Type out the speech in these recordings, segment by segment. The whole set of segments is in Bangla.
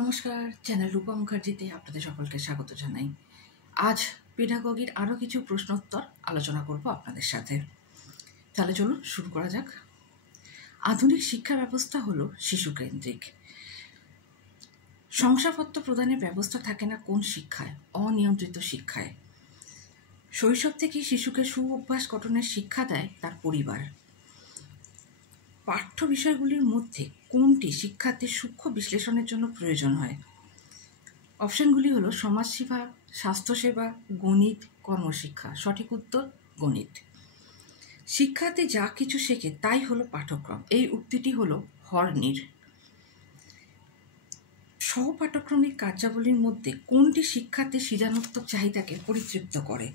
নমস্কার, চ্যানেল রূপা মুখার্জিতে আপনাদের সকলকে স্বাগত জানাই। আজ পেডাগগির আরও কিছু প্রশ্নোত্তর আলোচনা করব আপনাদের সাথে। তাহলে চলুন শুরু করা যাক। আধুনিক শিক্ষা ব্যবস্থা হলো শিশুকেন্দ্রিক। শংসাপত্র প্রদানের ব্যবস্থা থাকে না কোন শিক্ষায়? অনিয়ন্ত্রিত শিক্ষায়। শৈশব থেকেই শিশুকে সুঅভ্যাস গঠনের শিক্ষা দেয় তার পরিবার। পাঠ্য বিষয়গুলির মধ্যে কোনটি শিক্ষার্থীর সূক্ষ্ম বিশ্লেষণের জন্য প্রয়োজন হয়? অপশনগুলি হলো সমাজসেবা, স্বাস্থ্যসেবা, গণিত, কর্মশিক্ষা। সঠিক উত্তর গণিত। শিক্ষার্থী যা কিছু শেখে তাই হলো পাঠ্যক্রম। এই উক্তিটি হলো হর্নির। সহপাঠক্রমিক কার্যাবলীর মধ্যে কোনটি শিক্ষার্থীর সৃজনাত্মক চাহিদাকে পরিতৃপ্ত করে?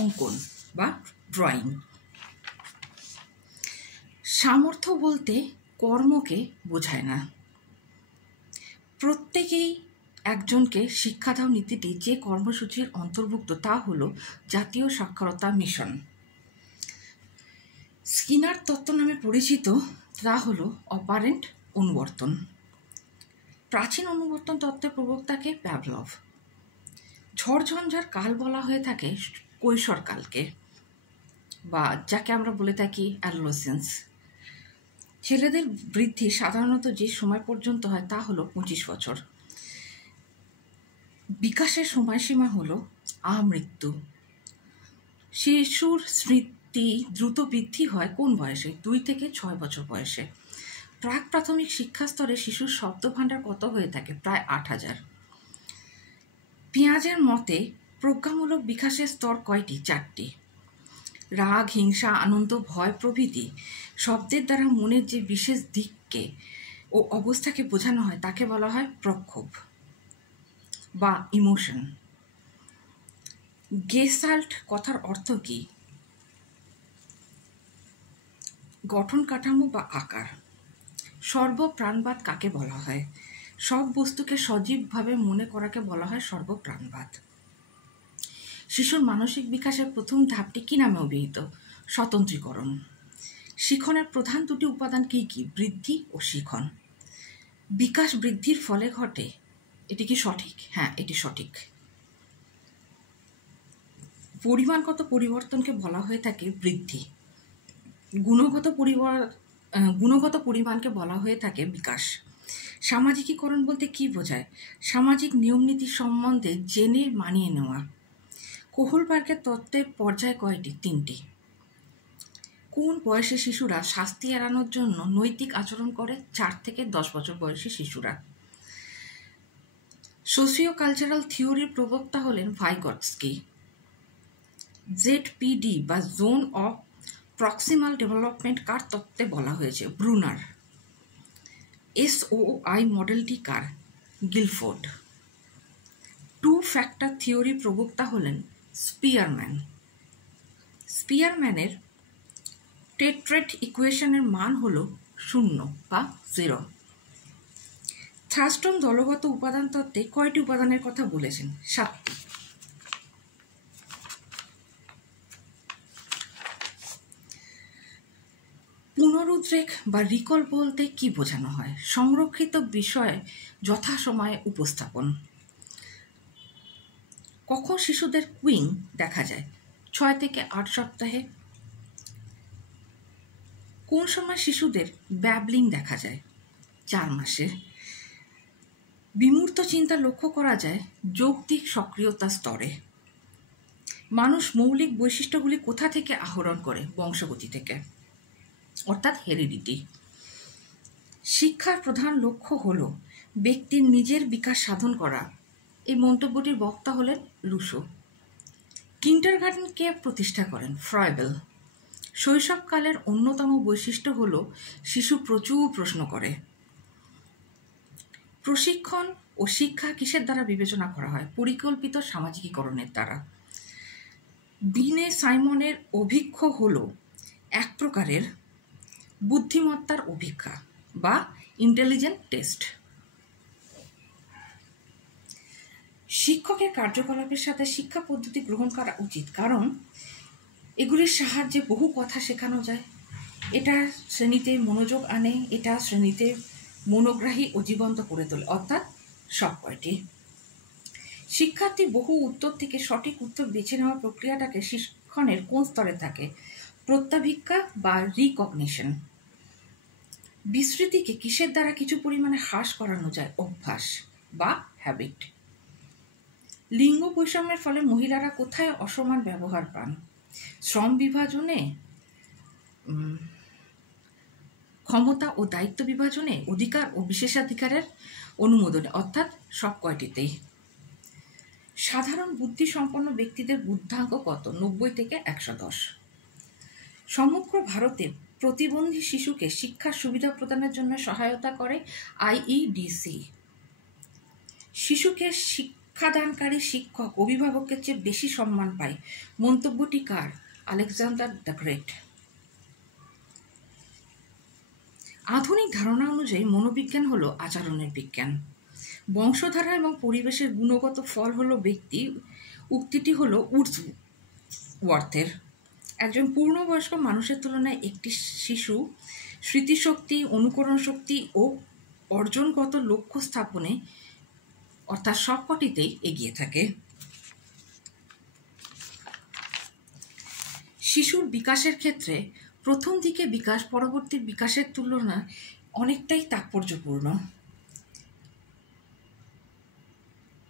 অঙ্কন বা ড্রয়িং। সামর্থ্য বলতে কর্মকে বোঝায় না। প্রত্যেকেই একজনকে শিক্ষা দাও নীতিটি যে কর্মসূচির অন্তর্ভুক্ত তা হলো জাতীয় সাক্ষরতা মিশন। স্কিনার তত্ত্ব নামে পরিচিত তা হলো অপারেন্ট অনুবর্তন। প্রাচীন অনুবর্তন তত্ত্বের প্রবক্তাকে প্যাভলভ। ঝড়ঝঞ্ঝার কাল বলা হয়ে থাকে কৈশোরকালকে, বা যাকে আমরা বলে থাকি অ্যাডোলেসেন্স। ছেলেদের বৃদ্ধি সাধারণত যে সময় পর্যন্ত হয় তা হলো 25 বছর। বিকাশের সময়সীমা হলো আমৃত্যু। শিশুর স্মৃতি দ্রুত বৃদ্ধি হয় কোন বয়সে? 2 থেকে 6 বছর বয়সে। প্রাক প্রাথমিক শিক্ষা স্তরে শিশুর শব্দভাণ্ডার কত হয়ে থাকে? প্রায় 8000। পেঁয়াজের মতে প্রজ্ঞামূলক বিকাশের স্তর কয়টি? 4টি। রাগ, হিংসা, আনন্দ, ভয় প্রভৃতি শব্দের দ্বারা মনের যে বিশেষ দিককে ও অবস্থাকে বোঝানো হয় তাকে বলা হয় প্রক্ষোভ বা ইমোশন। গেস্টাল্ট কথার অর্থ কি? গঠন কাঠামো বা আকার। সর্বপ্রাণবাদ কাকে বলা হয়? সব বস্তুকে সজীবভাবে মনে করাকে বলা হয় সর্বপ্রাণবাদ। শিশুর মানসিক বিকাশের প্রথম ধাপটি কি নামে অভিহিত? স্বতন্ত্রীকরণ। শিখনের প্রধান দুটি উপাদান কি কি? বৃদ্ধি ও শিখন। বিকাশ বৃদ্ধির ফলে ঘটে, এটি কি সঠিক? হ্যাঁ, এটি সঠিক। পরিমাণগত পরিবর্তনকে বলা হয়ে থাকে বৃদ্ধি। গুণগত পরিমাণকে বলা হয়ে থাকে বিকাশ। সামাজিকীকরণ বলতে কি বোঝায়? সামাজিক নিয়মনীতি সম্বন্ধে জেনে মানিয়ে নেওয়া। কোহলবার্গের তত্ত্বের পর্যায় কয়টি? 3টি। কোন বয়সে শিশুরা শাস্তি এড়ানোর জন্য নৈতিক আচরণ করে? 4 থেকে 10 বছর বয়সী শিশুরা। সোশিও কালচারাল থিওরির প্রবক্তা হলেন ভাইগটস্কি। ZPD বা জোন অফ প্রক্সিমাল ডেভেলপমেন্ট কার তত্ত্বে বলা হয়েছে? ব্রুনার। SOI মডেলটি কার? গিলফোর্ড। 2 ফ্যাক্টর থিওরি প্রবক্তা হলেন স্পিয়ারম্যান। স্পিয়ারম্যানের টেট্রেট ইকুয়েশনের মান হলো 0 বা 0। থার্স্টন দলগত উপাদান তত্ত্বে কয়টি উপাদানের কথা বলেছেন? 7টি। পুনরুদ্রেক বা রিকল বলতে কি বোঝানো হয়? সংরক্ষিত বিষয় যথাসময়ে উপস্থাপন। কখন শিশুদের কুইং দেখা যায়? 6 থেকে 8 সপ্তাহে। কোন সময় শিশুদের ব্যাবলিং দেখা যায়? 4 মাসে। বিমূর্ত চিন্তা লক্ষ্য করা যায় যৌক্তিক সক্রিয়তা স্তরে। মানুষ মৌলিক বৈশিষ্ট্যগুলি কোথা থেকে আহরণ করে? বংশগতি থেকে, অর্থাৎ হেরিডিটি। শিক্ষার প্রধান লক্ষ্য হল ব্যক্তির নিজের বিকাশ সাধন করা। এই মন্তব্যটির বক্তা হলেন রুশো। কিন্ডারগার্টেন কে প্রতিষ্ঠা করেন? ফ্রয়েবেল। শৈশবকালের অন্যতম বৈশিষ্ট্য হল শিশু প্রচুর প্রশ্ন করে। প্রশিক্ষণ ও শিক্ষা কিসের দ্বারা বিবেচনা করা হয়? পরিকল্পিত সামাজিকীকরণের দ্বারা। বিনে সাইমনের অভিজ্ঞ হল এক প্রকারের বুদ্ধিমত্তার অভিজ্ঞা বা ইন্টেলিজেন্ট টেস্ট। শিক্ষকের কার্যকলাপের সাথে শিক্ষা পদ্ধতি গ্রহণ করা উচিত, কারণ এগুলির সাহায্যে বহু কথা শেখানো যায়। এটা শ্রেণীতে মনোযোগ আনে, এটা শ্রেণীতে মনোগ্রাহী ও জীবন্ত করে তোলে, অর্থাৎ সব কয়টি। শিক্ষার্থী বহু উত্তর থেকে সঠিক উত্তর বেছে নেওয়ার প্রক্রিয়াটাকে শিক্ষণের কোন স্তরে থাকে? প্রত্যাভিজ্ঞা বা রিকগনিশন। বিস্মৃতিকে কিসের দ্বারা কিছু পরিমাণে হ্রাস করানো যায়? অভ্যাস বা হ্যাবিট। লিঙ্গ বৈষম্যের ফলে মহিলারা কোথায় অসমান ব্যবহার পান? শ্রম বিভাজনে, ক্ষমতা ও দায়িত্ব বিভাজনে, অধিকার ও বিশেষাধিকারের অনুমোদনে, অর্থাৎ সব কয়টিতেই। সাধারণ বুদ্ধিসম্পন্ন ব্যক্তিদের বুদ্ধাঙ্ক কত? 90 থেকে 110। সমগ্র ভারতে প্রতিবন্ধী শিশুকে শিক্ষার সুবিধা প্রদানের জন্য সহায়তা করে IEDC। শিশুকে শিক্ষাদানকারী শিক্ষক অভিভাবকের চেয়ে বেশি সম্মান পায়। মন্তব্যটি কার? Alexander the great. আধুনিক ধারণা অনুযায়ী মনোবিজ্ঞান হলো আচরণের বিজ্ঞান। বংশধারা এবং পরিবেশের গুণগত ফল হলো ব্যক্তি। উক্তিটি হলো উডসওয়ার্থের। একজন পূর্ণবয়স্ক মানুষের তুলনায় একটি শিশু স্মৃতিশক্তি, অনুকরণ শক্তি ও অর্জনগত লক্ষ্য স্থাপনে অর্থাৎ সবকটিতেই এগিয়ে থাকে। শিশুর বিকাশের ক্ষেত্রে প্রথম দিকে বিকাশ পরবর্তী বিকাশের তুলনায় অনেকটাই তাৎপর্যপূর্ণ।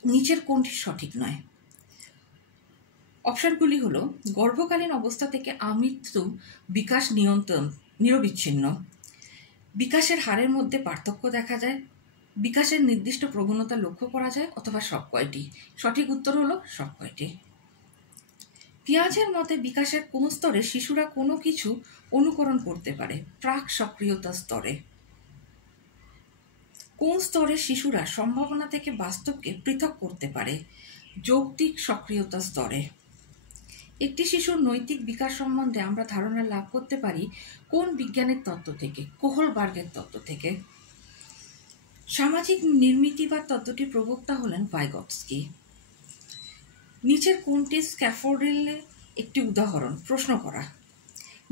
নিচের কোনটি সঠিক নয়? অপশনগুলি হলো গর্ভকালীন অবস্থা থেকে আমৃত্যু বিকাশ নিরবিচ্ছিন্ন, বিকাশের হারের মধ্যে পার্থক্য দেখা যায়, বিকাশের নির্দিষ্ট প্রবণতা লক্ষ্য করা যায়, অথবা সব কয়টি। সঠিক উত্তর হলো সব কয়টি। পিয়াজের মতে বিকাশের কোন স্তরে শিশুরা কোনো কিছু অনুকরণ করতে পারে? প্রাক সক্রিয়তা স্তরে। কোন স্তরে শিশুরা সম্ভাবনা থেকে বাস্তবকে পৃথক করতে পারে? যৌক্তিক সক্রিয়তা স্তরে। একটি শিশুর নৈতিক বিকাশ সম্বন্ধে আমরা ধারণা লাভ করতে পারি কোন বিজ্ঞানের তত্ত্ব থেকে? কোহলবার্গের তত্ত্ব থেকে। সামাজিক নির্মিতিবাদ তত্ত্বটির প্রবক্তা হলেন ভাইগটস্কি। নিচের কোনটি স্ক্যাফোল্ডের একটি উদাহরণ? প্রশ্ন করা।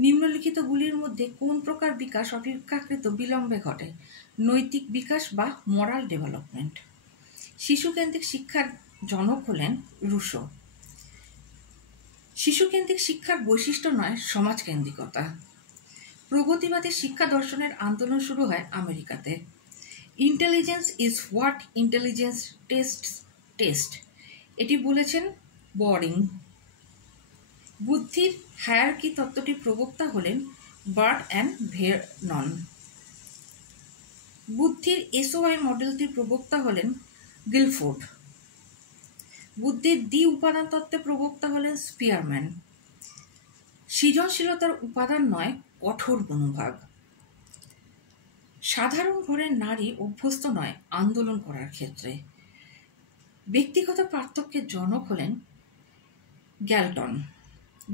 নিম্নলিখিতগুলির মধ্যে কোন প্রকার বিকাশ অপেক্ষাকৃত বিলম্বে ঘটে? নৈতিক বিকাশ বা মরাল ডেভেলপমেন্ট। শিশুকেন্দ্রিক শিক্ষার জনক হলেন রুশো। শিশুকেন্দ্রিক শিক্ষার বৈশিষ্ট্য নয় সমাজকেন্দ্রিকতা। প্রগতিবাদী শিক্ষা দর্শনের আন্দোলন শুরু হয় আমেরিকাতে। Intelligence is what intelligence test, এটি বলেছেন বরিং। বুদ্ধির হায়ারার্কি তত্ত্বটির প্রবক্তা হলেন বার্ট অ্যান্ড ভেরনন। বুদ্ধির SOI মডেলটির প্রবক্তা হলেন গিলফোর্ড। বুদ্ধির উপাদান তত্ত্বের প্রবক্তা হলেন স্পিয়ারম্যান। সৃজনশীলতার উপাদান নয় কঠোর মনোভাব। সাধারণ ঘরের নারী অভ্যস্ত নয় আন্দোলন করার ক্ষেত্রে। ব্যক্তিগত পার্থক্যের জনক হলেন গ্যালটন।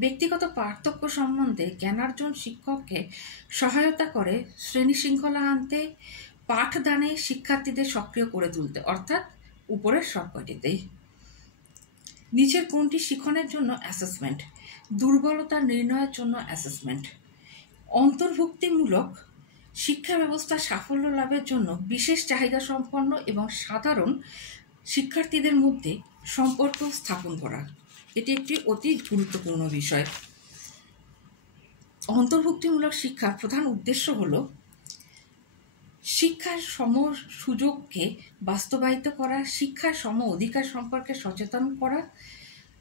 ব্যক্তিগত পার্থক্য সম্বন্ধে জ্ঞানার্জন শিক্ষককে সহায়তা করে শ্রেণী শৃঙ্খলা আনতে, পাঠদানে শিক্ষার্থীদের সক্রিয় করে তুলতে, অর্থাৎ উপরের সবকটিতেই। নিচের কোনটি শিক্ষণের জন্য অ্যাসেসমেন্ট? দুর্বলতা নির্ণয়ের জন্য অ্যাসেসমেন্ট। অন্তর্ভুক্তিমূলক শিক্ষা ব্যবস্থা সাফল্য লাভের জন্য বিশেষ চাহিদা সম্পন্ন এবং সাধারণ শিক্ষার্থীদের মধ্যে সম্পর্ক স্থাপন করা, এটি একটি অতি গুরুত্বপূর্ণ বিষয়। অন্তর্ভুক্তিমূলক শিক্ষার প্রধান উদ্দেশ্য হল শিক্ষার সম সুযোগকে বাস্তবায়িত করা, শিক্ষার সম অধিকার সম্পর্কে সচেতন করা,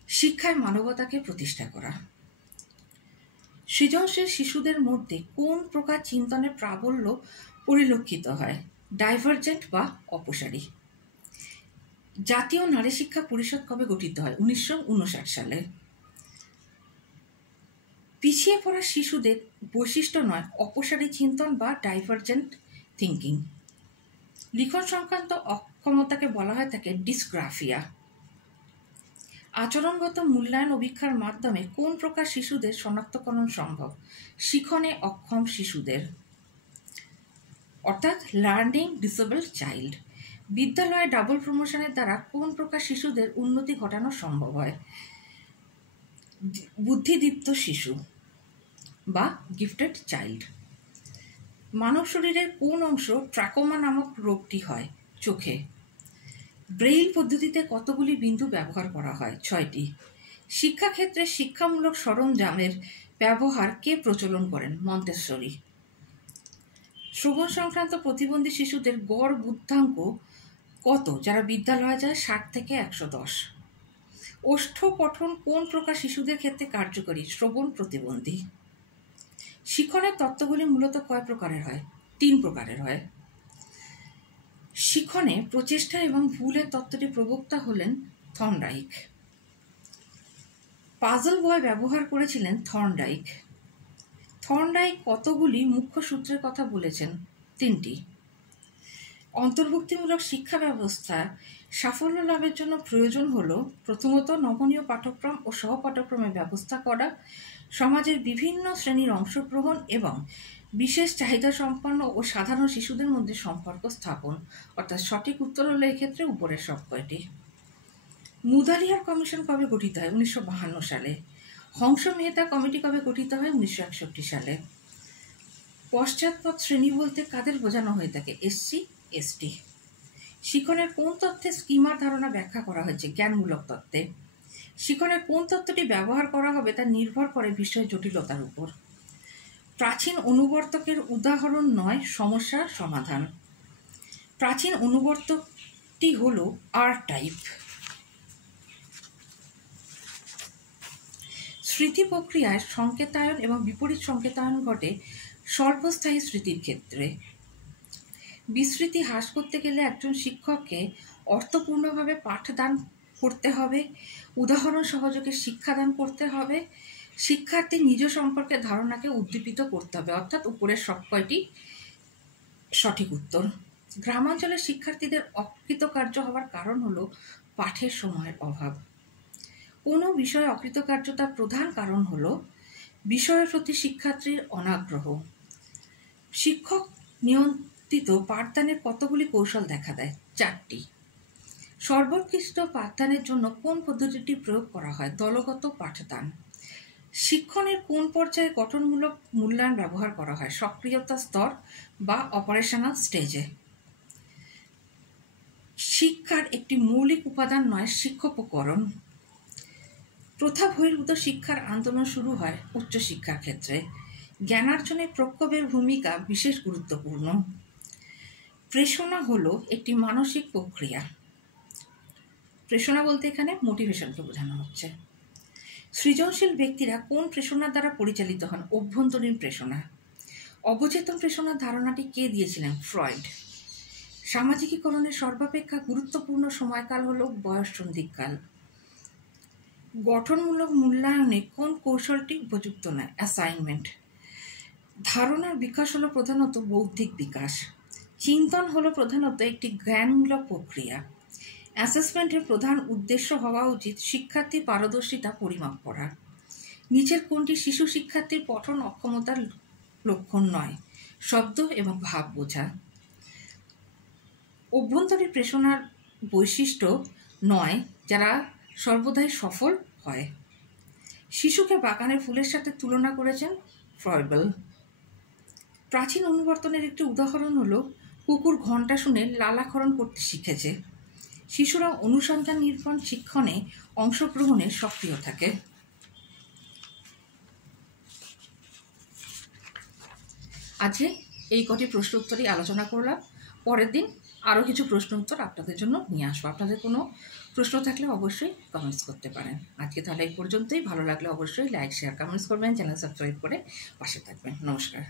শিক্ষায় মানবতাকে প্রতিষ্ঠা করা। সৃজনশীল শিশুদের মধ্যে কোন প্রকার চিন্তনের প্রাবল্য পরিলক্ষিত হয়? ডাইভার্জেন্ট বা অপসারী। জাতীয় নারী শিক্ষা পরিষদ কবে গঠিত হয়? 1959 সালে। পিছিয়ে পড়া শিশুদের বৈশিষ্ট্য নয় অপসারী চিন্তন বা ডাইভার্জেন্ট থিঙ্কিং। লিখন সংক্রান্ত অক্ষমতাকে বলা হয় থাকে ডিসগ্রাফিয়া। আচরণগত মূল্যায়ন অভিক্ষার মাধ্যমে কোন প্রকার শিশুদের শনাক্তকরণ সম্ভব? শিখনে অক্ষম শিশুদের, অর্থাৎ লার্নিং ডিসেবল চাইল্ড। বিদ্যালয়ে ডাবল প্রমোশনের দ্বারা কোন প্রকার শিশুদের উন্নতি ঘটানো সম্ভব হয়? বুদ্ধিদীপ্ত শিশু বা গিফটেড চাইল্ড। মানব শরীরের কোন অংশ ট্রাকোমা নামক রোগটি হয়? চোখে। ব্রেইল পদ্ধতিতে কতগুলি বিন্দু ব্যবহার করা হয়? 6টি। শিক্ষাক্ষেত্রে শিক্ষামূলক সরঞ্জামের ব্যবহার কে প্রচলন করেন? মন্তেশ্বরী। শ্রবণ সংক্রান্ত প্রতিবন্ধী শিশুদের গড় বুদ্ধাঙ্ক কত যারা বিদ্যালয়ে যায়? 60 থেকে 110। ওষ্ঠ পঠন কোন প্রকার শিশুদের ক্ষেত্রে কার্যকরী? শ্রবণ প্রতিবন্ধী। শিখনের তত্ত্বগুলি মূলত কয় প্রকারের হয়? 3 প্রকারের হয়। শিখনে প্রচেষ্টা এবং ভুলের তত্ত্বটি প্রবক্তা হলেন থর্নডাইক। পাজল বয় ব্যবহার করেছিলেন থর্নডাইক। থর্নডাইক কতগুলি মুখ্য সূত্রের কথা বলেছেন? 3টি। অন্তর্ভুক্তিমূলক শিক্ষা ব্যবস্থা সাফল্য লাভের জন্য প্রয়োজন হল প্রথমত নমনীয় পাঠ্যক্রম ও সহপাঠক্রমের ব্যবস্থা করা, সমাজের বিভিন্ন শ্রেণীর অংশগ্রহণ এবং বিশেষ চাহিদা সম্পন্ন ও সাধারণ শিশুদের মধ্যে সম্পর্ক স্থাপন। অর্থাৎ সঠিক উত্তর হলো এক্ষেত্রে উপরের সব কয়টি। মুদালিয়ার কমিশন কবে গঠিত হয়? 1952 সালে। হংস মেহতা কমিটি কবে গঠিত হয়? 1961 সালে। পশ্চাৎপদ শ্রেণী বলতে কাদের বোঝানো হয়ে থাকে? SC, ST. শিখনের কোন তত্ত্বে স্কিমার ধারণা ব্যাখ্যা করা হয়েছে? জ্ঞানমূলক তত্ত্বে। শিখনের কোন তত্ত্বটি ব্যবহার করা হবে তা নির্ভর করে বিষয়ের জটিলতার উপর। প্রাচীন অনুবর্তকের উদাহরণ নয় সমস্যার সমাধান। প্রাচীন অনুবর্তকটি হল আর টাইপ। স্মৃতি প্রক্রিয়ায় সংকেতায়ন এবং বিপরীত সংকেতায়ন ঘটে স্বল্পস্থায়ী স্মৃতির ক্ষেত্রে। বিস্মৃতি হ্রাস করতে গেলে একজন শিক্ষককে অর্থপূর্ণভাবে পাঠদান করতে হবে, উদাহরণ সহযোগে শিক্ষাদান করতে হবে, শিক্ষার্থীর নিজ সম্পর্কে ধারণাকে উদ্দীপিত করতে হবে। অর্থাৎ উপরের সব কয়টি সঠিক উত্তর। গ্রামাঞ্চলের শিক্ষার্থীদের অকৃতকার্য হওয়ার কারণ হলো পাঠের সময়ের অভাব। কোনো বিষয়ে অকৃতকার্যতার প্রধান কারণ হলো বিষয়ের প্রতি শিক্ষার্থীর অনাগ্রহ। শিক্ষক নিয়ন্ত্রিত পাঠদানের কতগুলি কৌশল দেখা দেয়? 4টি। সর্বোৎকৃষ্ট পাঠদানের জন্য কোন পদ্ধতিটি প্রয়োগ করা হয়? দলগত পাঠদান। শিক্ষণের কোন পর্যায়ে গঠনমূলক মূল্যায়ন ব্যবহার করা হয়? সক্রিয়তা স্তর বা অপারেশনাল স্টেজে। শিক্ষার একটি মৌলিক উপাদান নয় শিক্ষোপকরণ। প্রথা বহির্ভূত শিক্ষার আন্দোলন শুরু হয় উচ্চশিক্ষার ক্ষেত্রে। জ্ঞানার্জনে প্রক্ষোভের ভূমিকা বিশেষ গুরুত্বপূর্ণ। প্রেরণা হলো একটি মানসিক প্রক্রিয়া। প্রেরণা বলতে এখানে মোটিভেশনকে বোঝানো হচ্ছে। সৃজনশীল ব্যক্তিরা কোন প্রেরণার দ্বারা পরিচালিত হন? অভ্যন্তরীণ প্রেরণা। অবচেতন প্রেরণার ধারণাটি কে দিয়েছিলেন? ফ্রয়েড। সামাজিকীকরণের সর্বাপেক্ষা গুরুত্বপূর্ণ সময়কাল হলো বয়ঃসন্ধিকাল। গঠনমূলক মূল্যায়নে কোন কৌশলটি উপযুক্ত নয়? অ্যাসাইনমেন্ট। ধারণার বিকাশ হলো প্রধানত বৌদ্ধিক বিকাশ। চিন্তন হলো প্রধানত একটি জ্ঞানমূলক প্রক্রিয়া। অ্যাসেসমেন্টের প্রধান উদ্দেশ্য হওয়া উচিত শিক্ষার্থীর পারদর্শিতা পরিমাপ করা। নিচের কোনটি শিশু শিক্ষার্থীর পঠন অক্ষমতার লক্ষণ নয়? শব্দ এবং ভাব বোঝা। অভ্যন্তরীণ প্রেরণার বৈশিষ্ট্য নয় যারা সর্বদাই সফল হয়। শিশুকে বাগানের ফুলের সাথে তুলনা করেছেন ফ্রয়েড। প্রাচীন অনুবর্তনের একটি উদাহরণ হলো কুকুর ঘণ্টা শুনে লালাক্ষরণ করতে শিখেছে। শিশুরা অনুসন্ধান নির্ভর শিক্ষণে অংশগ্রহণে সক্রিয় থাকে। আজকে এই কটি প্রশ্ন উত্তরই আলোচনা করলাম। পরের দিন আরও কিছু প্রশ্ন উত্তর আপনাদের জন্য নিয়ে আসবো। আপনাদের কোনো প্রশ্ন থাকলে অবশ্যই কমেন্টস করতে পারেন। আজকে তাহলে এই পর্যন্তই। ভালো লাগলে অবশ্যই লাইক, শেয়ার, কমেন্টস করবেন, চ্যানেল সাবস্ক্রাইব করে পাশে থাকবেন। নমস্কার।